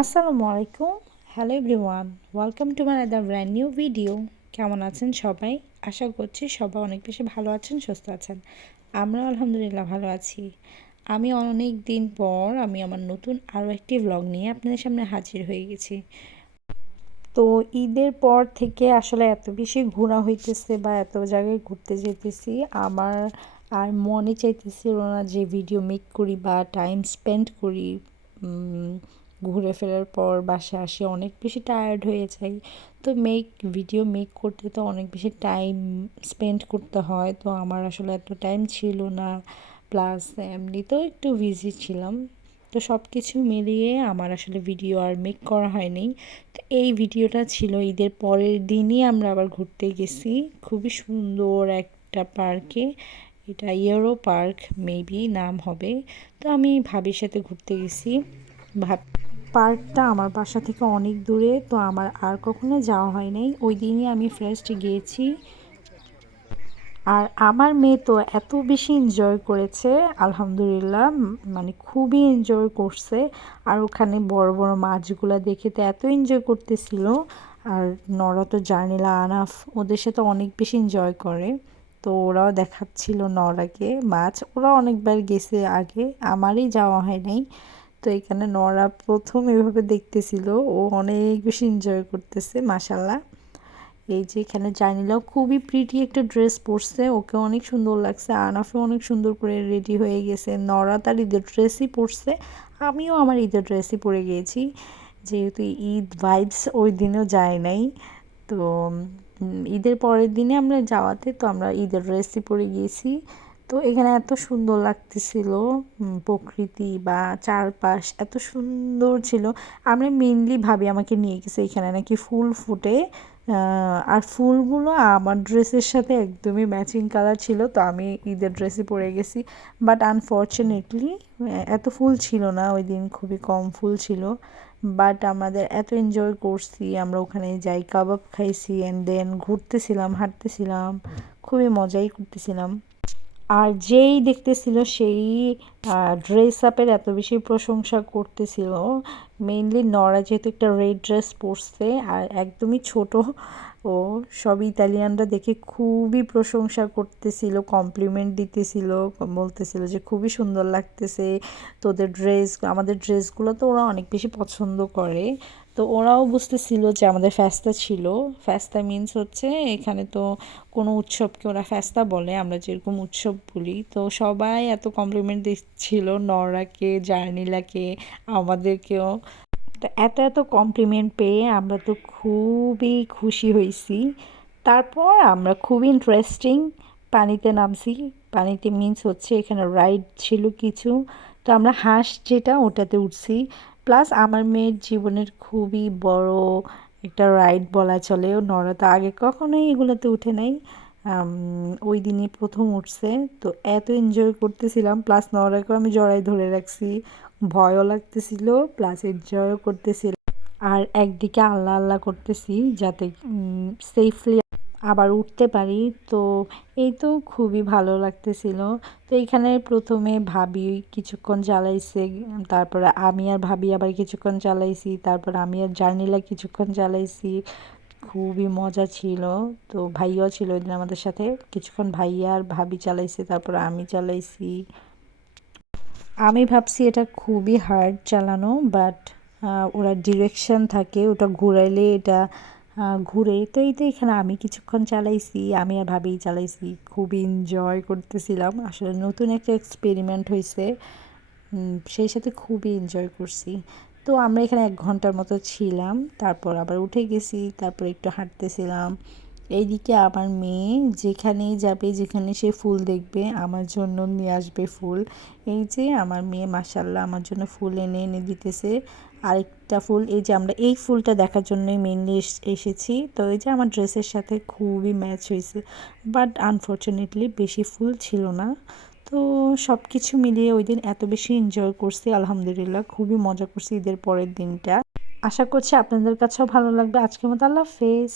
আসসালামু আলাইকুম। Hello everyone welcome to my other brand new video কেমন আছেন সবাই? আশা করছি সবাই অনেক বেশি ভালো আছেন, সুস্থ আছেন। আমরা আলহামদুলিল্লাহ ভালো আছি। আমি অনেক দিন পর আমি আমার নতুন আরও একটি ব্লগ নিয়ে আপনাদের সামনে হাজির হয়ে গেছি। তো ঈদের পর থেকে আসলে এত বেশি ঘোরা হইতেছে বা এত জায়গায় ঘুরতে যেতেছি, আমার আর মনে চাইতেছিল না যে ভিডিও মেক করি বা টাইম স্পেন্ড করি। ঘুরে ফেরার পর বাসে আসি, অনেক বেশি টায়ার্ড হয়ে যাই তো মেক ভিডিও মেক করতে তো অনেক বেশি টাইম স্পেন্ড করতে হয়। তো আমার আসলে এত টাইম ছিল না। প্লাস এমনিতেও একটু বিজি ছিলাম। তো সব কিছু মিলিয়ে আমার আসলে ভিডিও আর মেক করা হয়নি। তো এই ভিডিওটা ছিল ঈদের পরের দিনই আমরা আবার ঘুরতে গেছি। খুবই সুন্দর একটা পার্কে এটা ইয়েরো পার্ক মেবি নাম হবে। তো আমি ভাবির সাথে ঘুরতে গেছি। ভাব পার্কটা আমার বাসা থেকে অনেক দূরে, তো আমার আর কখনো যাওয়া হয় নাই। ওই দিনই আমি ফার্স্ট গিয়েছি। আর আমার মেয়ে তো এত বেশি এনজয় করেছে, আলহামদুলিল্লাহ মানে খুবই এনজয় করছে। আর ওখানে বড় বড় মাছগুলো দেখে তো এত এনজয় করতেছিল। আর নরা তো জার্নিলা আনাফ, ওদের সাথে অনেক বেশি এনজয় করে। তো ওরাও দেখাচ্ছিল নরাকে মাছ। ওরা অনেকবার গেছে আগে, আমারই যাওয়া হয় নাই। তো এখানে নরা প্রথম এভাবে দেখতেছিল। ও অনেক বেশি এনজয় করতেছে মাসাল্লাহ এই যে এখানে জানিলাও খুবই প্রিটি একটা ড্রেস পরছে। ওকে অনেক সুন্দর লাগছে আনাফে অনেক সুন্দর করে রেডি হয়ে গেছে। নরা তার ঈদের ড্রেসই পরছে, আমিও আমার ঈদের ড্রেসই পরে গিয়েছি যেহেতু ঈদ ভাইবস ওই দিনও যায় নাই। তো ঈদের পরের দিনে আমরা যাওয়াতে তো আমরা ঈদের ড্রেসই পরে গিয়েছি তো এখানে এত সুন্দর লাগতেছিল প্রকৃতি বা চারপাশ এত সুন্দর ছিল। আমরা মেনলি ভাবি আমাকে নিয়ে গেছে এখানে নাকি ফুল ফুটে আর ফুলগুলো আমার ড্রেসের সাথে একদমই ম্যাচিং কালার ছিল, তো আমি ঈদের ড্রেসে পরে গেছি। বাট আনফর্চুনেটলি এত ফুল ছিল না, ওই দিন খুবই কম ফুল ছিল। বাট আমাদের এত এনজয় করছি, আমরা ওখানে যাই, কাবাব খাইছি অ্যান্ড দেন ঘুরতেছিলাম, হাঁটতেছিলাম, খুবই মজাই করতেছিলাম। আর যেই দেখতেছিল সেই ড্রেস আপের এত বেশি প্রশংসা করতেছিল। মেইনলি নরা যেহেতু একটা রেড ড্রেস পরছে, আর একদমই ছোট, ও সব ইতালিয়ানরা দেখে খুবই প্রশংসা করতেছিল কমপ্লিমেন্ট দিতেছিল, বলতেছিল যে খুবই সুন্দর লাগতেছে তোদের ড্রেস আমাদের ড্রেসগুলো তো ওরা অনেক বেশি পছন্দ করে। তো ওরাও বুঝতেছিল যে আমাদের ফ্যাস্তা ছিল। ফ্যাস্তা মিন্স হচ্ছে এখানে তো কোনো উৎসবকে ওরা ফ্যাস্তা বলে, আমরা যেরকম উৎসব বলি। তো সবাই এত কমপ্লিমেন্ট দিচ্ছিল নরাকে জার্নিলাকে, আমাদেরকেও। তো এত এত কমপ্লিমেন্ট পেয়ে আমরা তো খুবই খুশি হয়েছি। তারপর আমরা খুব ইন্টারেস্টিং পানিতে নামছি। পানিতে মিন্স হচ্ছে এখানে রাইড ছিল কিছু। তো আমরা হাঁস যেটা ওটাতে উঠছি। প্লাস আমার মেয়ের জীবনের খুবই বড় একটা রাইড বলা চলে। নরা তো আগে কখনোই এগুলোতে উঠে নাই। ওই দিনই প্রথম উঠছে। তো এত এনজয় করতেছিলাম। প্লাস নরাকেও আমি জড়াই ধরে রাখছি। ভয়ও লাগতেছিল প্লাস এনজয়ও করতেছিল আর একদিকে আল্লাহ আল্লাহ করতেছি যাতে সেফলি আবার উঠতে পারি। তো এই তো খুবই ভালো লাগতেছিল। তো এইখানে প্রথমে ভাবি কিছুক্ষণ চালাইছে তারপরে আমি আর ভাবি আবার কিছুক্ষণ চালাইছি তারপর আমি আর জার্নিলা কিছুক্ষণ চালাইছি খুবই মজা ছিল। তো ভাইয়াও ছিল ওই দিন আমাদের সাথে। কিছুক্ষণ ভাইয়া আর ভাবি চালাইছে তারপর আমি চালাইছি আমি ভাবছি এটা খুবই হার্ড চালানো বাট ওরা ডিরেকশন থাকে, ওটা ঘুরাইলে এটা ঘুরে। তো এই তো এখানে আমি কিছুক্ষণ চালাইছি, আমি আর ভাবেই চালাইছি, খুব এনজয় করতেছিলাম। আসলে নতুন একটা এক্সপেরিমেন্ট হয়েছে সেই সাথে খুবই এনজয় করছি। তো আমরা এখানে এক ঘণ্টার মতো ছিলাম, তারপর আবার উঠে গেছি, তারপর একটু হাঁটতেছিলাম। এইদিকে আমার মেয়ে যেখানেই যাবে, যেখানে সে ফুল দেখবে, আমার জন্য নিয়ে আসবে ফুল। এই যে আমার মেয়ে মাসাল্লাহ আমার জন্য ফুল এনে এনে দিতেছে। আরেকটা ফুল, এই যে আমরা এই ফুলটা দেখার জন্যই মেনলি এসেছি। তো এই যে আমার ড্রেসের সাথে খুবই ম্যাচ হয়েছে। বাট আনফর্চুনেটলি বেশি ফুল ছিল না। তো সব কিছু মিলিয়ে ওই দিন এত বেশি এনজয় করছি, আলহামদুলিল্লাহ। খুবই মজা করছি ঈদের পরের দিনটা। আশা করছি আপনাদের কাছেও ভালো লাগবে। আজকের মতো আল্লাহ ফেস